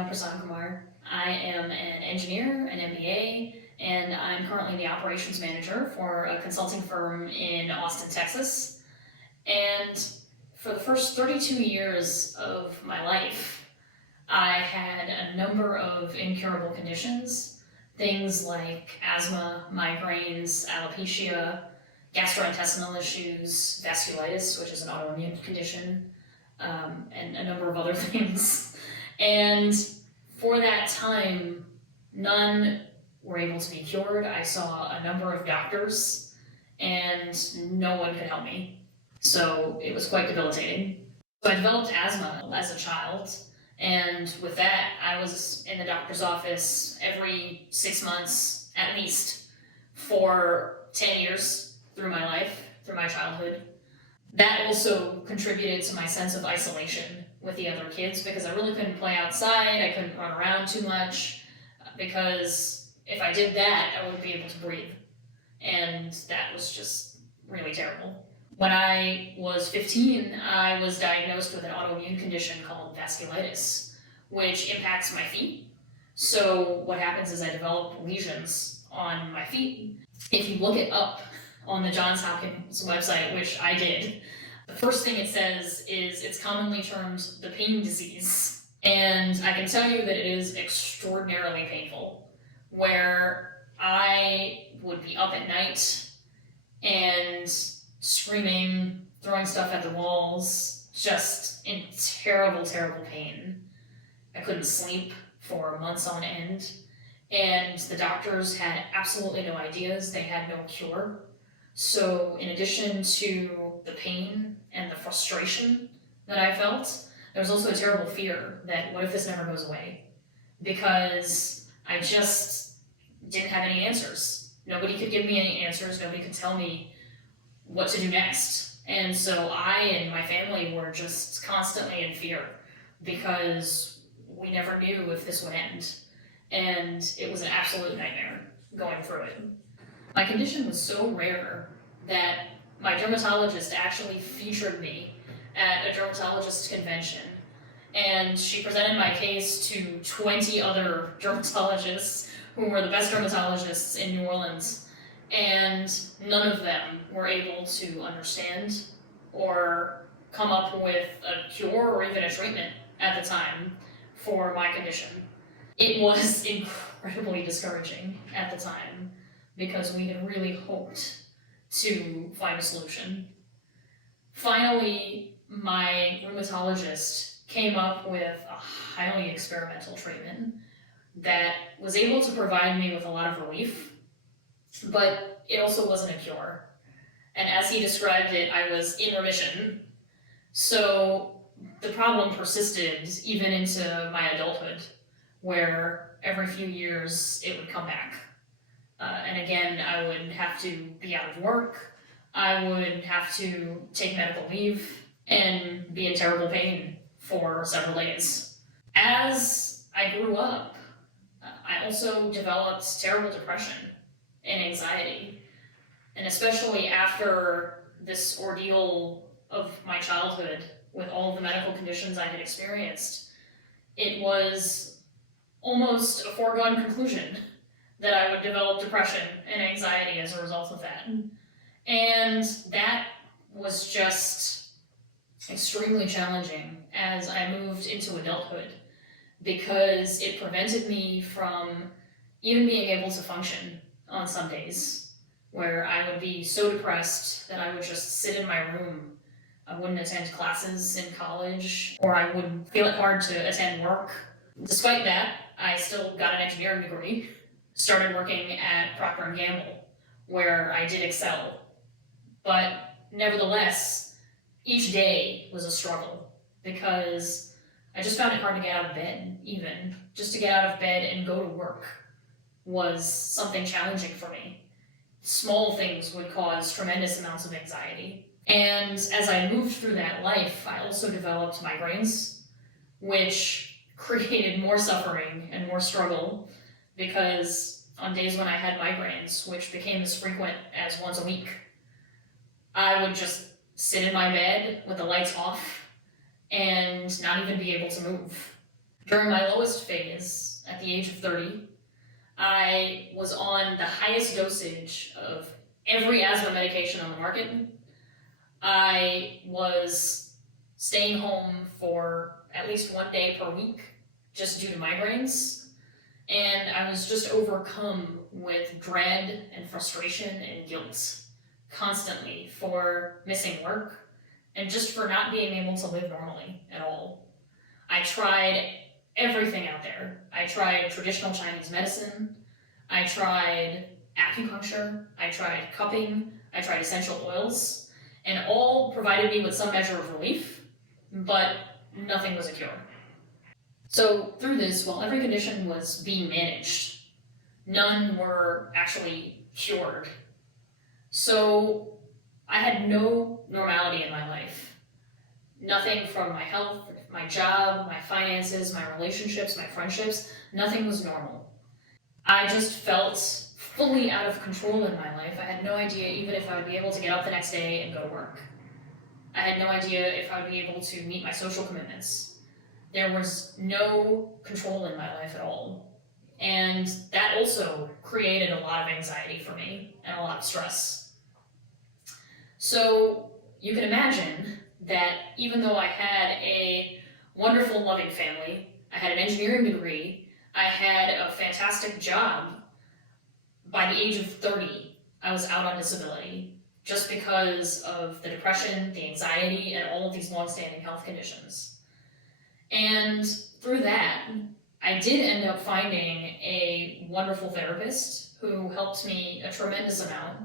Sneha Prasankumar. I am an engineer, an MBA, and I'm currently the operations manager for a consulting firm in Austin, Texas. And for the first 32 years of my life, I had a number of incurable conditions, things like asthma, migraines, alopecia, gastrointestinal issues, vasculitis, which is an autoimmune condition, and a number of other things. And for that time, none were able to be cured. I saw a number of doctors, and no one could help me. So it was quite debilitating. So I developed asthma as a child, and with that, I was in the doctor's office every 6 months at least for 10 years through my life, through my childhood. That also contributed to my sense of isolation with the other kids because I really couldn't play outside, I couldn't run around too much, because if I did that, I wouldn't be able to breathe. And that was just really terrible. When I was 15, I was diagnosed with an autoimmune condition called vasculitis, which impacts my feet. So what happens is I develop lesions on my feet. If you look it up on the Johns Hopkins website, which I did, the first thing it says is it's commonly termed the pain disease. And I can tell you that it is extraordinarily painful, where I would be up at night and screaming, throwing stuff at the walls, just in terrible, terrible pain. I couldn't sleep for months on end, and the doctors had absolutely no ideas. They had no cure. So in addition to the pain and the frustration that I felt, there was also a terrible fear that what if this never goes away? Because I just didn't have any answers. Nobody could give me any answers. Nobody could tell me what to do next. And so I and my family were just constantly in fear because we never knew if this would end. And it was an absolute nightmare going through it. My condition was so rare that my dermatologist actually featured me at a dermatologist convention. And she presented my case to 20 other dermatologists who were the best dermatologists in New Orleans. And none of them were able to understand or come up with a cure or even a treatment at the time for my condition. It was incredibly discouraging at the time because we had really hoped to find a solution. Finally, my rheumatologist came up with a highly experimental treatment that was able to provide me with a lot of relief, but it also wasn't a cure. And as he described it, I was in remission. So the problem persisted even into my adulthood, where every few years it would come back. And again, I would have to be out of work, I would have to take medical leave, and be in terrible pain for several days. As I grew up, I also developed terrible depression and anxiety. And especially after this ordeal of my childhood with all the medical conditions I had experienced, it was almost a foregone conclusion that I would develop depression and anxiety as a result of that. And that was just extremely challenging as I moved into adulthood because it prevented me from even being able to function on some days, where I would be so depressed that I would just sit in my room. I wouldn't attend classes in college, or I would feel it hard to attend work. Despite that, I still got an engineering degree, started working at Procter & Gamble, where I did excel. But nevertheless, each day was a struggle because I just found it hard to get out of bed, even. Just to get out of bed and go to work was something challenging for me. Small things would cause tremendous amounts of anxiety. And as I moved through that life, I also developed migraines, which created more suffering and more struggle because on days when I had migraines, which became as frequent as once a week, I would just sit in my bed with the lights off and not even be able to move. During my lowest phase, at the age of 30, I was on the highest dosage of every asthma medication on the market. I was staying home for at least 1 day per week just due to migraines. And I was just overcome with dread and frustration and guilt constantly for missing work and just for not being able to live normally at all. I tried everything out there. I tried traditional Chinese medicine, I tried acupuncture, I tried cupping, I tried essential oils, and all provided me with some measure of relief, but nothing was a cure. So through this, while every condition was being managed, none were actually cured. So I had no normality in my life. Nothing from my health, my job, my finances, my relationships, my friendships, nothing was normal. I just felt fully out of control in my life. I had no idea even if I would be able to get up the next day and go to work. I had no idea if I would be able to meet my social commitments. There was no control in my life at all. And that also created a lot of anxiety for me and a lot of stress. So you can imagine that even though I had a wonderful, loving family, I had an engineering degree, I had a fantastic job, by the age of 30, I was out on disability just because of the depression, the anxiety, and all of these long-standing health conditions. And through that, I did end up finding a wonderful therapist who helped me a tremendous amount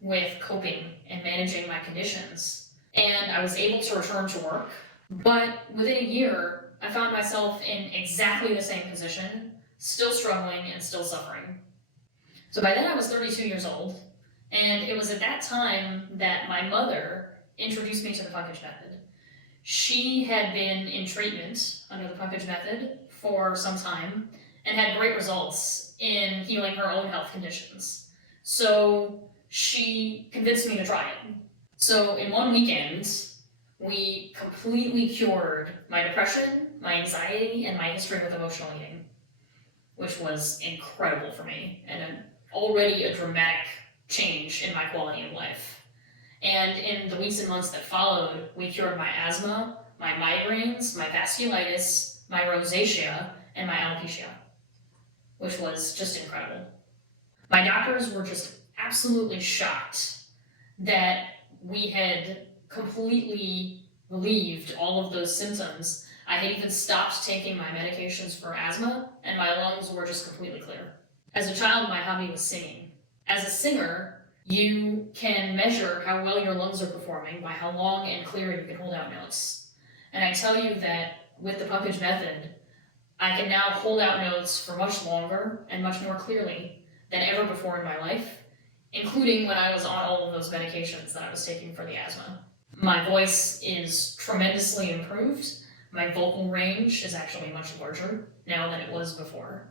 with coping and managing my conditions. And I was able to return to work. But within a year, I found myself in exactly the same position, still struggling and still suffering. So by then I was 32 years old, and it was at that time that my mother introduced me to the Punkage method. She had been in treatment under the Punkage method for some time and had great results in healing her own health conditions. So she convinced me to try it. So in one weekend, we completely cured my depression, my anxiety, and my history with emotional eating, which was incredible for me and already a dramatic change in my quality of life. And in the weeks and months that followed, we cured my asthma, my migraines, my vasculitis, my rosacea, and my alopecia, which was just incredible. My doctors were just absolutely shocked that we had completely relieved all of those symptoms. I had even stopped taking my medications for asthma, and my lungs were just completely clear. As a child, my hobby was singing. As a singer, you can measure how well your lungs are performing by how long and clear you can hold out notes. And I tell you that with the Punkage method, I can now hold out notes for much longer and much more clearly than ever before in my life, including when I was on all of those medications that I was taking for the asthma. My voice is tremendously improved. My vocal range is actually much larger now than it was before.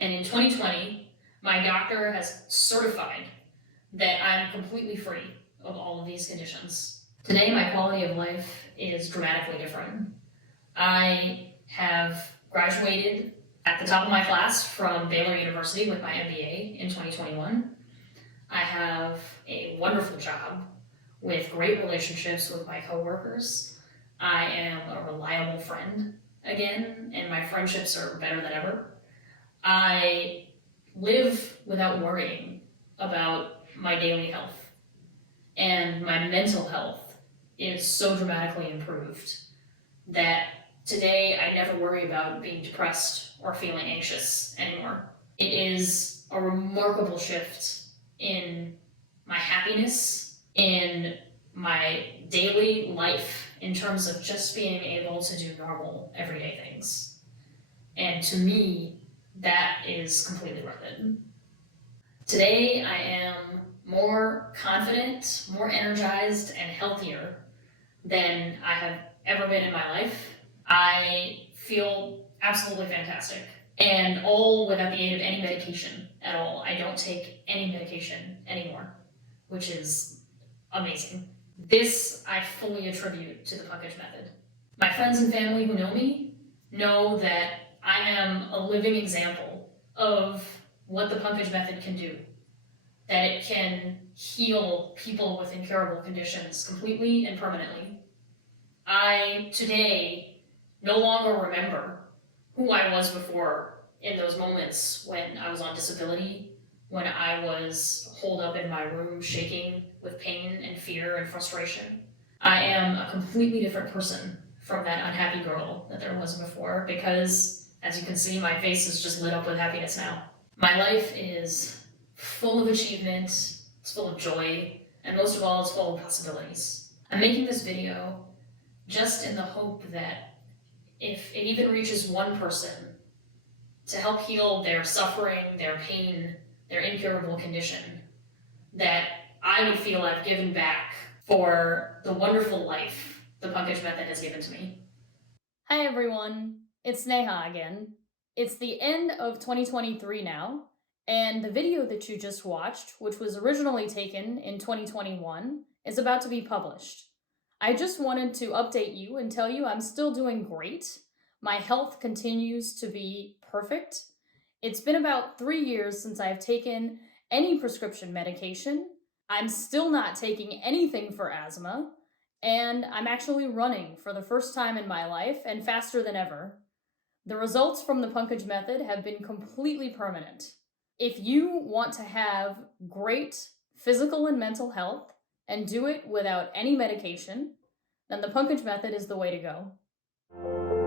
And in 2020, my doctor has certified that I'm completely free of all of these conditions. Today, my quality of life is dramatically different. I have graduated at the top of my class from Baylor University with my MBA in 2021. I have a wonderful job with great relationships with my coworkers. I am a reliable friend again, and my friendships are better than ever. I live without worrying about my daily health, and my mental health is so dramatically improved that today I never worry about being depressed or feeling anxious anymore. It is a remarkable shift in my happiness, in my daily life, in terms of just being able to do normal, everyday things. And to me, that is completely worth it. Today, I am more confident, more energized, and healthier than I have ever been in my life. I feel absolutely fantastic, and all without the aid of any medication at all. I don't take any medication anymore, which is amazing. This I fully attribute to the Punkage method. My friends and family who know me know that I am a living example of what the Pankaj method can do. That it can heal people with incurable conditions completely and permanently. I today no longer remember who I was before in those moments when I was on disability, when I was holed up in my room shaking with pain and fear and frustration. I am a completely different person from that unhappy girl that there was before because, as you can see, my face is just lit up with happiness now. My life is full of achievement, it's full of joy, and most of all, it's full of possibilities. I'm making this video just in the hope that if it even reaches one person to help heal their suffering, their pain, their incurable condition, that I would feel I've given back for the wonderful life the Pankaj method has given to me. Hi everyone, it's Sneha again. It's the end of 2023 now, and the video that you just watched, which was originally taken in 2021, is about to be published. I just wanted to update you and tell you I'm still doing great. My health continues to be perfect. It's been about 3 years since I've taken any prescription medication. I'm still not taking anything for asthma, and I'm actually running for the first time in my life and faster than ever. The results from the Pankaj method have been completely permanent. If you want to have great physical and mental health and do it without any medication, then the Pankaj method is the way to go.